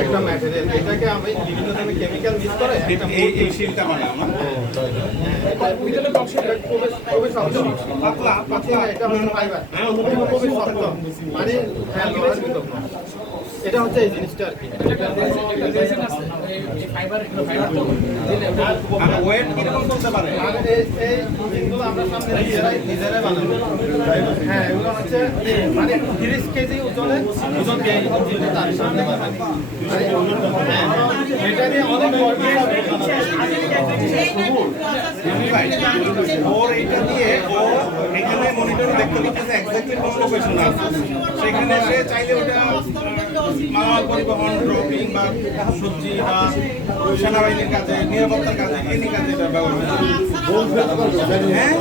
একটা ম্যাটেরিয়াল, এটাকে আমি বিভিন্ন ধরনের কেমিক্যাল মিক্স করে এই শিলটা বানাই আমরা। খুবই শক্ত, পাতলা পাতলা, এটা হচ্ছে ফাইবার, খুবই শক্ত, মানে লোহার ভিতর। এটা হচ্ছে এই জিনিসটা আর কি। ওয়েট কিরকম চলতে পারে? এইগুলো আমরা সামনে নিজেরাই বানাবো। হ্যাঁ, এগুলো হচ্ছে মানে 30 কেজি ওজন তার সামনে বানাবো। এটা দিয়ে অনেক ওর এটা দিয়ে ও এখানে মনিটরে দেখতে পাচ্ছে এক্স্যাক্টলি কোন লোকেশন আছে, সেখানে সে চাইলে ওটা মাল পরিবহন, ড্রপিং বা সবজি বা সেনাবাহিনীর কাজে, নিরাপত্তার কাজে, এনি কাজে এটা ব্যবহার হয়। হ্যাঁ,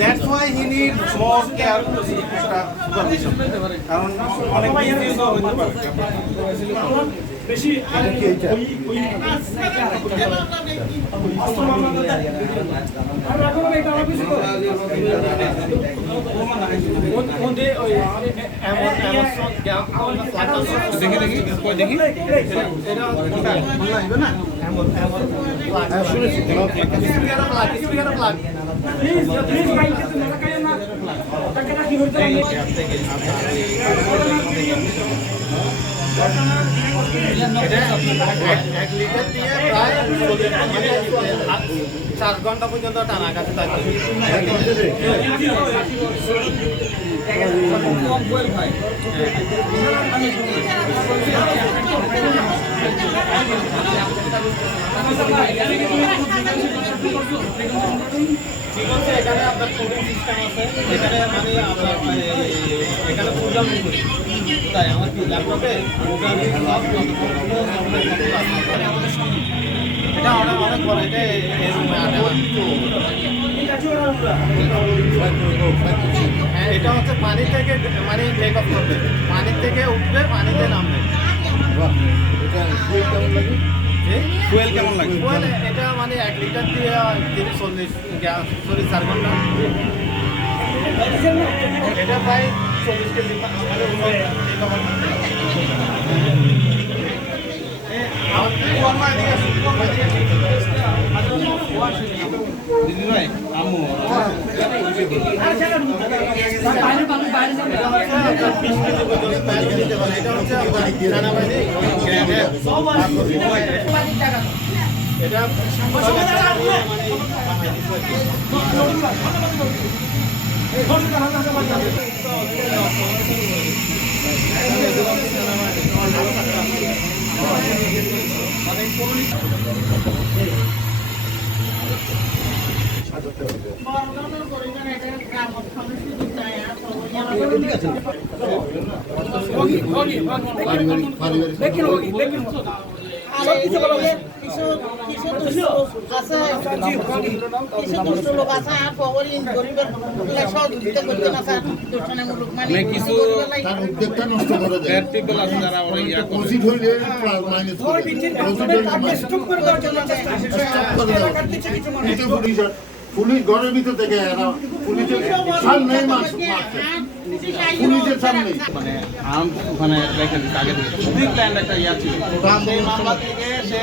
that's why he need more care, একটা সুপারভিশন, কারণ অনেক ডিজিজ হতে পারে। বেশি এক লিটার দিয়ে প্রায় 4 ঘন্টা পর্যন্ত টানা কাছে থাকে। ঠিক আছে, এখানে আপনার কোডিং সিস্টেম আছে, এখানে মানে আপনার এখানে প্রোগ্রামিং করি। তাই আমার কি ল্যাপটপে প্রোগ্রামিং এটা অনেক বড়, এটা হচ্ছে পানি থেকে মানে টেক অফ করবে, পানি থেকে উঠবে, পানিতে নামবে। ফুয়েল কেমন লাগে? ফুয়েল এটা মানে 1 লিটার দিয়ে 40 ঘন্টা, এটা প্রায় 40 কেজি। দিদি ভাই আম্মু এটা পুলিশ ঘরের ভিতর থেকে পুলিশের সামনে পুলিশের সামনে মানে ওখানে রেখে দিচ্ছে আগে থেকে। একটা ইয়া ছিল, সেই মামলা থেকে সে